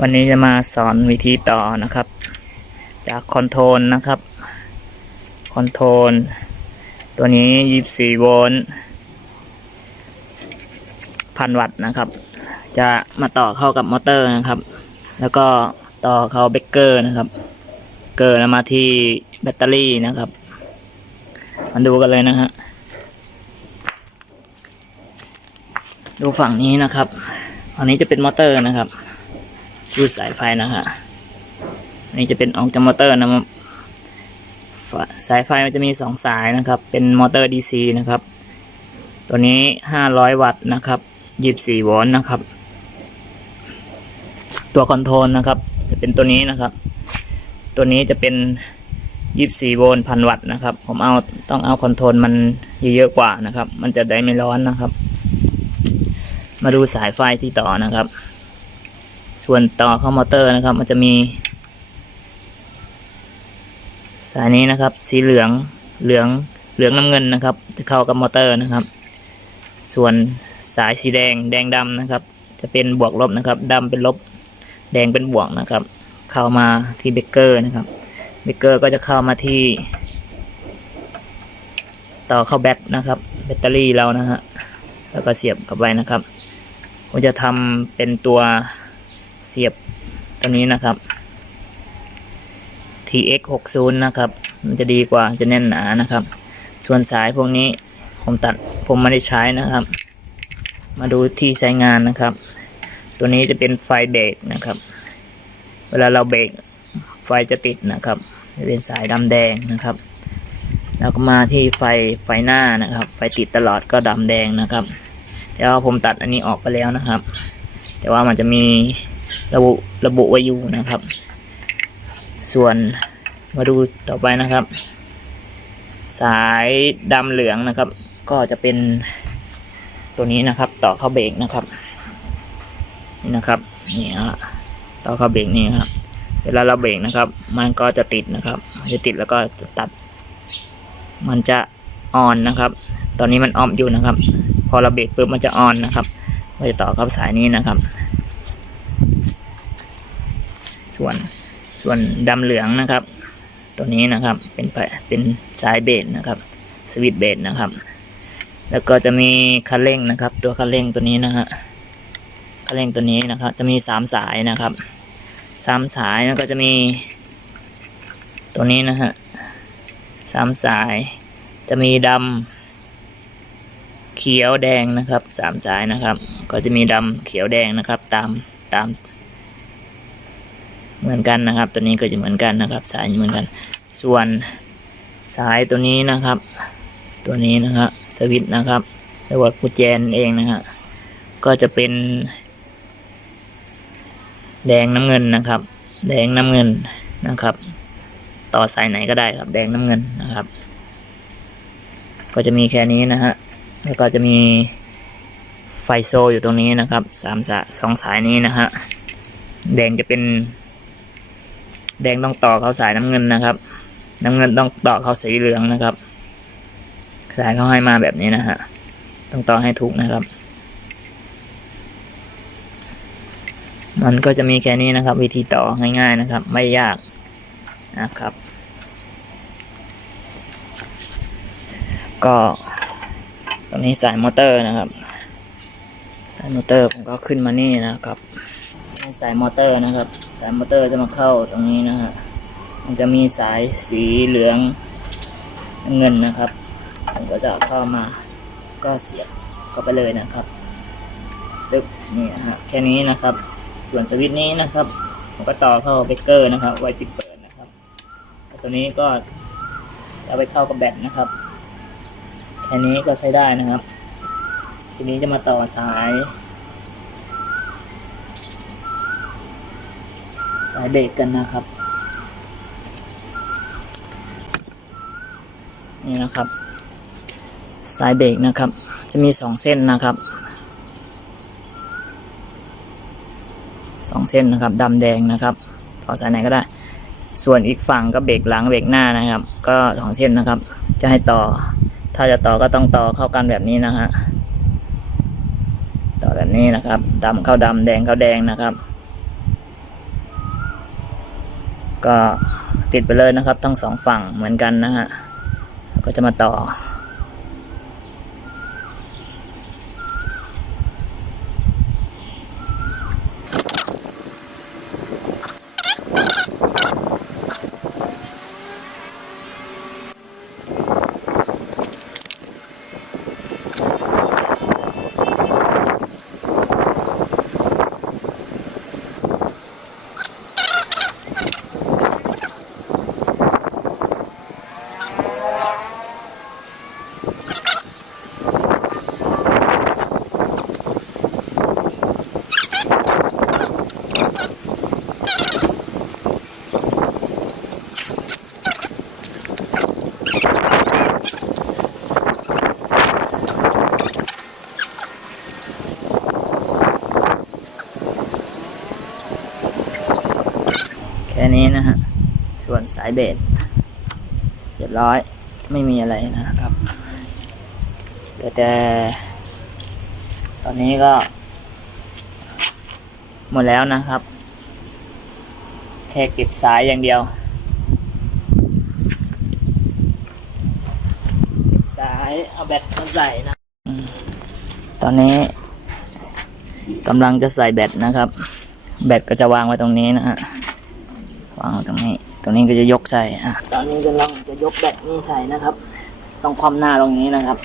วันนี้จะมาสอนวิธีต่อนะครับ จากคอนโทรลนะครับ คอนโทรลตัวนี้24โวลต์พันวัตต์นะครับ จะมาต่อเข้ากับมอเตอร์นะครับ แล้วก็ต่อเข้าเบรกเกอร์นะครับ เกอร์แล้วมาที่แบตเตอรี่นะครับมาดูกันเลยนะฮะดูฝั่งนี้นะครับฝั่งนี้จะเป็นมอเตอร์นะครับ ดูสายไฟนะฮะอันนี้จะเป็นออกจากมอเตอร์นะครับสายไฟมันจะมีสองสายนะครับ เป็นมอเตอร์ DC นะครับ ตัวนี้ห้าร้อยวัตต์นะครับยี่สี่โวลต์นะครับ ตัวคอนโทรลนะครับ จะเป็นตัวนี้นะครับ ตัวนี้จะเป็นยี่สี่โวลต์พันวัตต์นะครับ ผมเอาต้องเอาคอนโทรลมันเยอะๆกว่านะครับ มันจะได้ไม่ร้อนนะครับ มาดูสายไฟที่ต่อนะครับ ส่วนต่อเข้ามอเตอร์นะครับ มันจะมี สายนี้นะครับ สีเหลืองเหลืองเหลืองน้ำเงินนะครับ จะเข้ากับมอเตอร์นะครับ ส่วนสายสีแดงแดงดำนะครับ จะเป็นบวกลบนะครับดำเป็นลบ แดงเป็นบวกนะครับ เข้ามาที่เบรกเกอร์นะครับเบรกเกอร์ก็จะเข้ามาที่ ต่อเข้าแบตนะครับ แบตเตอรี่เรานะฮะแล้วก็เสียบกับไว้นะครับผมจะทำเป็นตัว เสียบตัวนี้นะครับ TX 6 0นะครับ มันจะดีกว่าจะแน่นหนานะครับ ส่วนสายพวกนี้ผมตัดผมไม่ได้ใช้นะครับ มาดูที่ใช้งานนะครับ ตัวนี้จะเป็นไฟเบรกนะครับ เวลาเราเบรกไฟจะติดนะครับจะเป็นสายดำแดงนะครับ แล้วก็มาที่ไฟไฟหน้านะครับ ไฟติดตลอดก็ดำแดงนะครับ แต่ว่าผมตัดอันนี้ออกไปแล้วนะครับ แต่ว่ามันจะมี ระบุระบุไว้อยู่นะครับ ส่วนมาดูต่อไปนะครับ สายดำเหลืองนะครับ ก็จะเป็นตัวนี้นะครับ ต่อเข้าเบรกนะครับนี่นะครับนี่ฮะต่อเข้าเบรกนี่ครับ เวลาเราเบรกนะครับ มันก็จะติดนะครับจะติดแล้วก็จะตัด มันจะออนนะครับ ตอนนี้มันออมอยู่นะครับ พอเราเบรกปุ๊บมันจะออนนะครับก็จะต่อเข้าสายนี้นะครับ ส่วนส่วนดำเหลืองนะครับ ตัวนี้นะครับเป็นเป็นสายเบสนะครับสวิตเบสนะครับ แล้วก็จะมีคันเร่งนะครับ ตัวคันเร่งตัวนี้นะฮะคันเร่งตัวนี้นะครับ จะมีสามสายนะครับสามสายแล้วก็จะมีตัวนี้นะฮะสามสายจะมีดำเขียวแดงนะครับสามสายนะครับ ก็จะมีดำเขียวแดงนะครับ ตามตาม เหมือนกันนะครับ ตัวนี้ก็จะเหมือนกันนะครับ สายเหมือนกัน ส่วนสายตัวนี้นะครับ ตัวนี้นะครับสวิตนะครับเรียกว่ากุญแจนเองนะฮะก็จะเป็น แดงน้ำเงินนะครับ แดงน้ำเงินนะครับ ต่อสายไหนก็ได้ครับ แดงน้ำเงินนะครับ ก็จะมีแค่นี้นะฮะแล้วก็จะมีไฟโซอยู่ตรงนี้นะครับสามสายสองสายนี้นะฮะแดงจะเป็น แดงต้องต่อเขาสายน้ำเงินนะครับ น้ำเงินต้องต่อเขาสีเหลืองนะครับ สายเขาให้มาแบบนี้นะฮะต้องต่อให้ถูกนะครับ มันก็จะมีแค่นี้นะครับ วิธีต่อง่ายๆนะครับ ไม่ยากนะครับ ก็ตรงนี้สายมอเตอร์นะครับ สายมอเตอร์ผมก็ขึ้นมานี่นะครับสายมอเตอร์นะครับ สายมอเตอร์จะมาเข้าตรงนี้นะฮะมันจะมีสายสีเหลืองเงินนะครับผมก็จะเข้ามาก็เสียบเข้าไปเลยนะครับตึ๊บนี่นะฮะแค่นี้นะครับ ส่วนสวิตช์นี้นะครับผมก็ต่อเข้าเบรกเกอร์นะครับ ไว้ปิดเปิดนะครับตัวนี้ก็จะเอาไปเข้ากับแบตนะครับ แค่นี้ก็ใช้ได้นะครับ ทีนี้จะมาต่อสาย สายเบรกกันนะครับ นี่นะครับ สายเบรกนะครับ จะมีสองเส้นนะครับสองเส้นนะครับดำแดงนะครับต่อสายไหนก็ได้ ส่วนอีกฝั่งก็เบรกหลังเบรกหน้านะครับ ก็สองเส้นนะครับ จะให้ต่อ ถ้าจะต่อก็ต้องต่อเข้ากันแบบนี้นะฮะต่อแบบนี้นะครับดำเข้าดำแดงเข้าแดงนะครับ ก็ติดไปเลยนะครับ ทั้งสองฝั่งเหมือนกันนะฮะก็จะมาต่อ แค่นี้นะฮะ สายเบสเรียบร้อยไม่มีอะไรนะครับเหลือแต่ ตอนนี้ก็ หมดแล้วนะครับแค่เก็บสายอย่างเดียวเก็บสายเอาแบตมาใส่นะตอนนี้กำลังจะใส่แบตนะครับ แบตก็จะวางไว้ตรงนี้นะฮะวางตรงนี้ ตรงนี้ก็จะยกใส่อะตอนนี้กำลังจะยกแบตนี้ใส่นะครับต้องคว่ำหน้าลงอย่างนี้นะครับ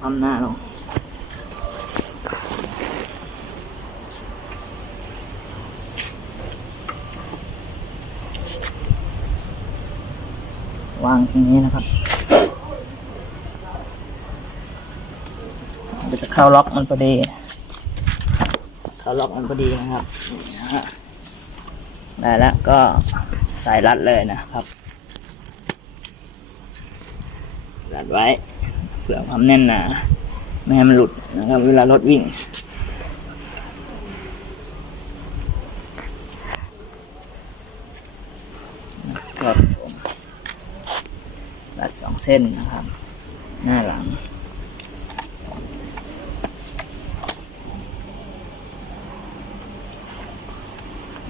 คว่ำหน้าลงวางตรงนี้นะครับมันจะเข้าล็อกมันพอดี เข้าล็อกมันพอดีนะครับนี่นะฮะได้แล้วก็ ใส่รัดเลยนะครับรัดไว้เผื่อความแน่นหนาไม่ให้มันหลุดนะครับ เวลารถวิ่ง ครับผมรัดสองเส้นนะครับ หน้าหลัง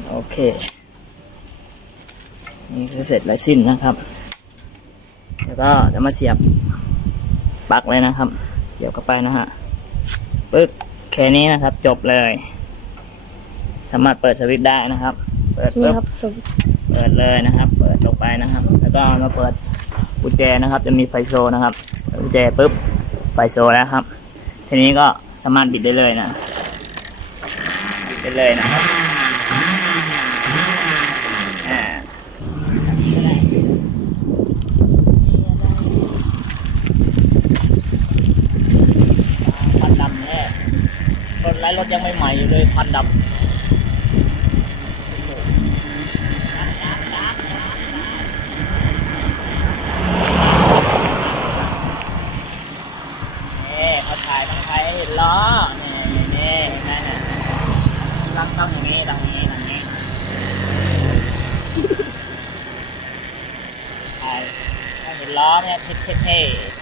โอเค นี่คือเสร็จแล้วสิ้นนะครับ แล้วก็จะมาเสียบปลั๊กเลยนะครับ เสียบเข้าไปนะฮะปึ๊บแค่นี้นะครับ จบเลย สามารถเปิดสวิตช์ได้นะครับ เปิดนี่ปึ๊บครับสวิตช์เปิดเลยนะครับ เปิดลงไปนะครับ แล้วก็มาเปิดกุญแจนะครับ จะมีไฟโซนะครับเปิดกุญแจปุ๊บไฟโซแล้วครับ ทีนี้ก็สามารถบิดได้เลยนะบิดได้เลยนะครับ อ่า ควันดำแน่รถไร้รถยัง ไม่ใหม่อยู่เลยควันดำนี่เขาถ่ายบางไทยให้เห็นล้อนี่นี่นี่นั่นน่ะต้องต้องอย่างนี้ตรงนี้ตรงนี้ถ่ายให้เห็นล้อเนี่ยเท่ๆ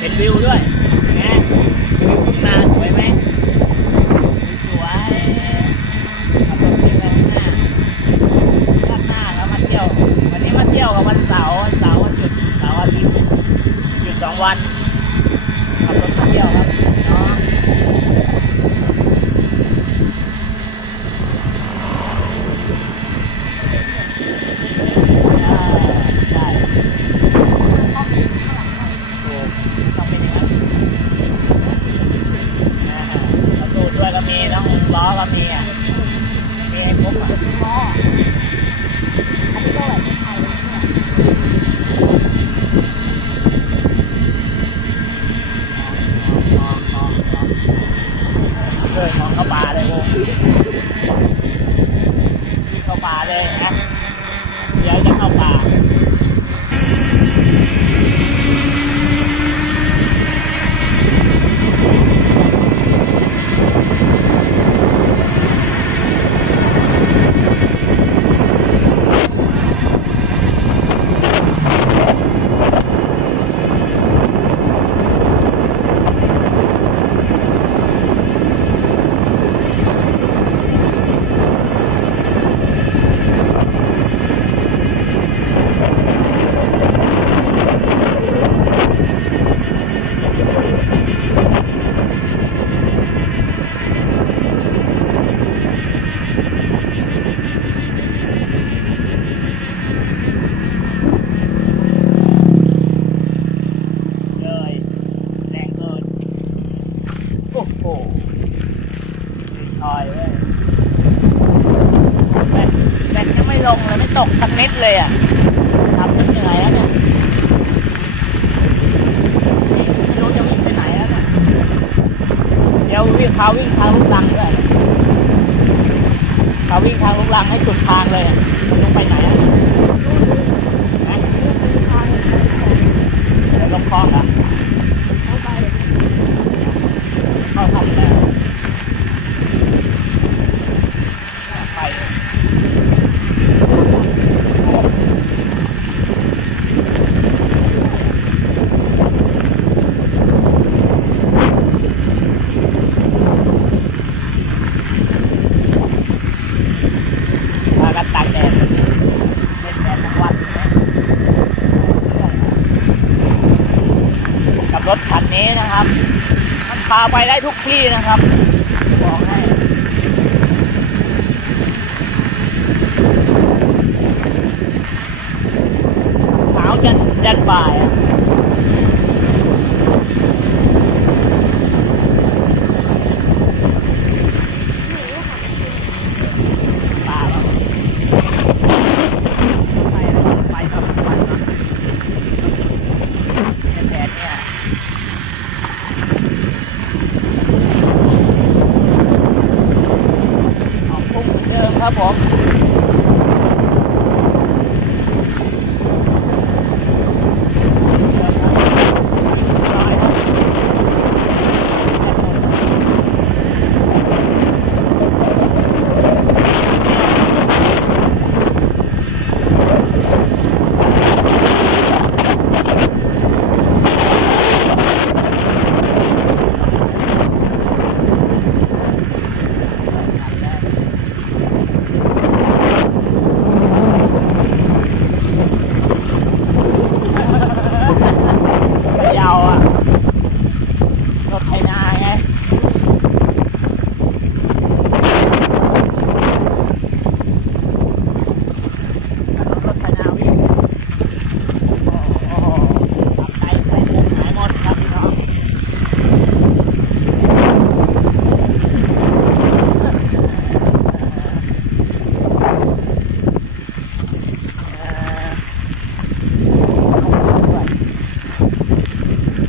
เห็นวิวด้วยไงวิวทุ่งนาสวยไหมสวยขับรถเที่ยวไปข้างหน้าข้างหน้าแล้วมาเที่ยว วันนี้มาเที่ยวกับวันเสาร์วันเสาร์วันหยุดเสาร์อาทิตย์หยุดสองวันขับรถมาเที่ยวครับน้องอ่าใช่ถูกต้องเป็นอย่างนั้น อ่าประ มีทั้งล้อก็มีอะมีให้ครอะล้ออันนี้ก็แบบไทยเนี่ยเดินมองเข้าป่าเลยโว้ยเข้าป่าเลยนะเดี๋ยวจะเข้าป่า อ้โหลอยเว้ยแบตแบตยังไม่ลงเลยไม่ตกสักนิดเลยอะทำจนเหนื่อยแล้วเนี่ยไม่รู้จะวิ่งไปไหนแล้วเนี่ยเดี๋ยววิ่งเขาวิ่งทางลูกลังด้วย เขาวิ่งทางลูกลังให้สุดทางเลยลงไปไหนนะเดี๋ยวลงคลองนะาไป เข้าทำแล้วไปพากันตากแดดเล่นแดดทั้งวันนะกับรถคันนี้นะครับ มัน พาไปได้ทุกที่นะครับบอกให้เช้ายันยันบ่ายอะป่าแล้วไปแล้วไปครับไปครับเนี่ยแดดเนี่ย ออกพุ่งเหมือนเดิมครับผมร้อยครับยาวอะ รถไถนาไงรถไถนาวิ่งโอ้โหตับไตไส้พุงหายหมดครับพี่น้องเอ่อ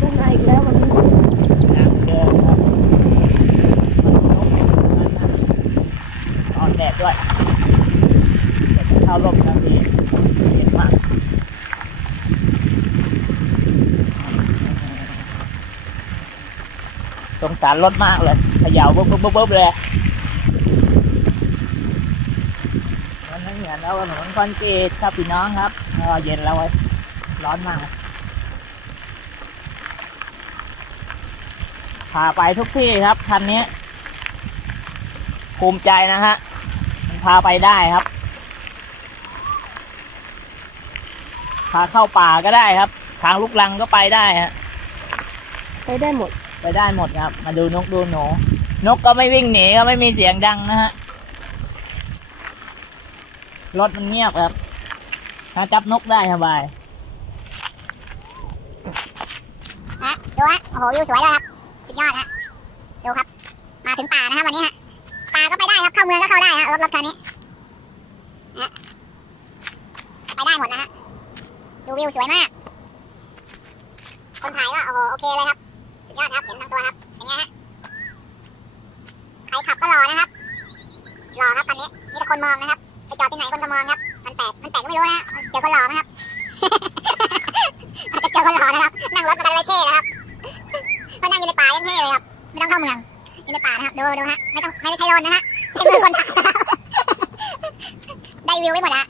ตรงไหนอีกแล้ววันนี้ น้ำเดิมครับตอนแดดด้วยเดี๋ยวจะเข้าร่มทันทีเย็นมาก สงสารรถมากเลยเขยาปุ๊บปุ๊บปุ๊บปุ๊บเลยมันไม่เหมือนแล้วเหมือนคอนกรีตครับพี่น้องครับเย็นแล้วเว้ยร้อนมากพาไปทุกที่ครับคันนี้ภูมิใจนะฮะมันพาไปได้ครับ พาเข้าป่าก็ได้ครับ ทางลูกลังก็ไปได้ฮะไปได้หมด ไปได้หมดครับ มาดูนกดูหนู นกก็ไม่วิ่งหนีก็ไม่มีเสียงดังนะฮะ รถมันเงียบครับ ถ้าจับนกได้สบายฮะดูฮะโอ้โหวิวสวยเลยครับ สุดยอดฮะ ดูครับ มาถึงป่านะครับวันนี้ฮะ ป่าก็ไปได้ครับ เข้าเมืองก็เข้าได้ฮะรถรถคันนี้ฮะไปได้หมดนะฮะ ดูวิวสวยมาก คนถ่ายก็โอ้โหโอเคเลยครับ สุดยอดครับเห็นทั้งตัวครับอย่างเงี้ยฮะใครขับก็รอนะครับรอครับคันนี้มีแต่คนมองนะครับไปจอดที่ไหนคนก็มองครับ มันแปลกมันแปลกก็ไม่รู้นะเจอคนหล่อนะครับอาจจะเจอคนหล่อนะครับ นั่งรถมากันเลยเท่นะครับเพราะนั่งอยู่ในป่ายังเท่เลยครับไม่ต้องเข้าเมืองอยู่ในป่านะครับดูดูฮะไม่ต้องไม่ได้ใช้โดรนนะฮะใช้มือคนถ่ายนะครับได้วิวไม่หมดอะ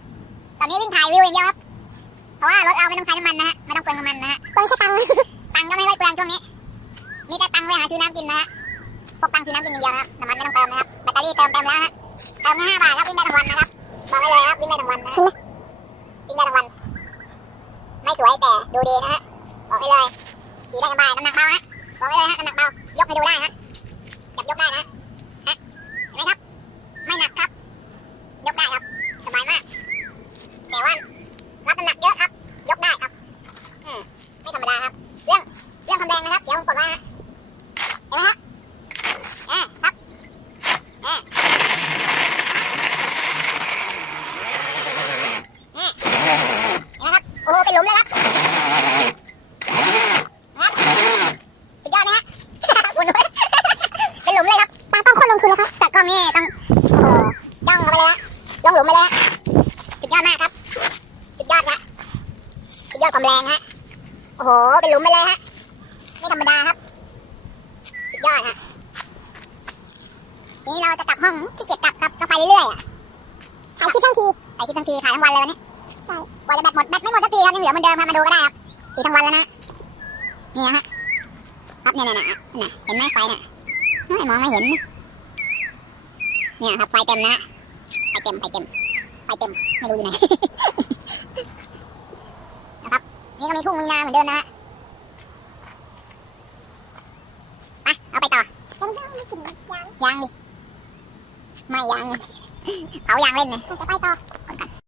ตอนนี้วิ่งถ่ายวิวอย่างเดียวครับเพราะว่ารถเราไม่ต้องใช้น้ำมันนะฮะไม่ต้องเปลืองน้ำมันนะฮะเปลืองแค่ตังค์ตังค์ก็ไม่ค่อยเปลืองช่วงนี้ มีแต่ตังค์ไว้หาซื้อน้ำกินนะฮะพวกตังค์ซื้อน้ำกินอย่างเดียวนะครับน้ำมันไม่ต้องเติมนะครับแบตเตอรี่เติมเต็มแล้วฮะเติมแค่ห้าบาทครับวิ่งได้ทั้งวันนะครับ บอกไว้เลยครับวิ่งได้ทั้งวันนะฮะวิ่งได้ทั้งวัน ไม่สวยแต่ดูดีนะฮะ บอกให้เลย ขี่ได้สบายน้ำหนักเบาฮะบอกให้เลยฮะน้ำหนักเบายกให้ดูได้ฮะจับยกได้นะฮะเห็นไหมครับ ไม่หนักครับ ยกได้ครับ สบายมาก แต่ว่ารับน้ำหนักเยอะครับ ยกได้ครับ อืมไม่ธรรมดาครับ เรื่องเรื่องคำแดงนะครับ เดี๋ยวผมกดไว้ฮะเห็นไหมฮะ ต้องขี้เกียจกลับครับก็ไปเรื่อยๆอะ ถ่ายคลิปทั้งทีถ่ายคลิปทั้งทีถ่ายทั้งวันเลยวันนี้ใช่กว่าจะแบตหมดแบตไม่หมดสักทีครับยังเหลือเหมือนเดิมครับมาดูก็ได้ครับขี่ทั้งวันแล้วนะนี่นะฮะครับเนี่ยเนี่ยเนี่ยน่ะเห็นไหมไฟน่ะน้อยมองไม่เห็นนะเนี่ยครับไฟเต็มนะฮะไฟเต็มไฟเต็มไฟเต็มไม่รู้อยู่ไหนนะครับนี่ก็มีทุ่งมีนาเหมือนเดิมนะฮะไปเอาไปต่อยังไม่ถึงยังยังดิไม่ยัง เผายางเล่นไงจะไปต่อ